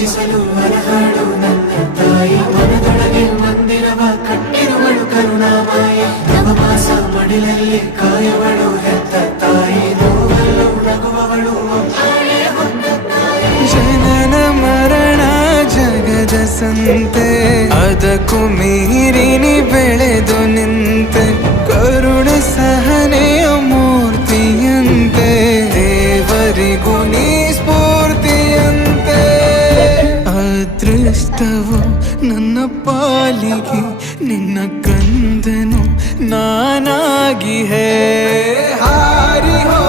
ಪೂಜಿಸಲು ಹರಹಾಡು ನನ್ನ ತಾಯಿ ಮನದೊಳಗೆ ಮಂದಿರವ ಕಟ್ಟಿರುವಳು ಕರುಣಾಮಾಯಿ ನವಮಾಸ ಮಡಿಲಲ್ಲಿ ಕಾಯುವಳು ಹೆತ್ತ ತಾಯಿ ನೋವಲ್ಲೂ ನಗುವವಳು ಜನನ ಮರಣ ಜಗದ ಸಂತೆ ಅದಕ್ಕೂ ಮೀರಿನಿ ಬೆಳೆದು ನಿಂತೆ ಕರುಣೆ ಸಹನೆಯ ಮೂರ್ತಿಯಂತೆ ದೇವರಿಗೂ ನೀ ಸ್ಫೂರ್ತಿಯಂತೆ ಅದೃಷ್ಟವು ನನ್ನ ಪಾಲಿಗೆ ನಿನ್ನ ಕಂದನು ನಾನಾಗಿ ಹೇ ಹಾರಿ ಹೋ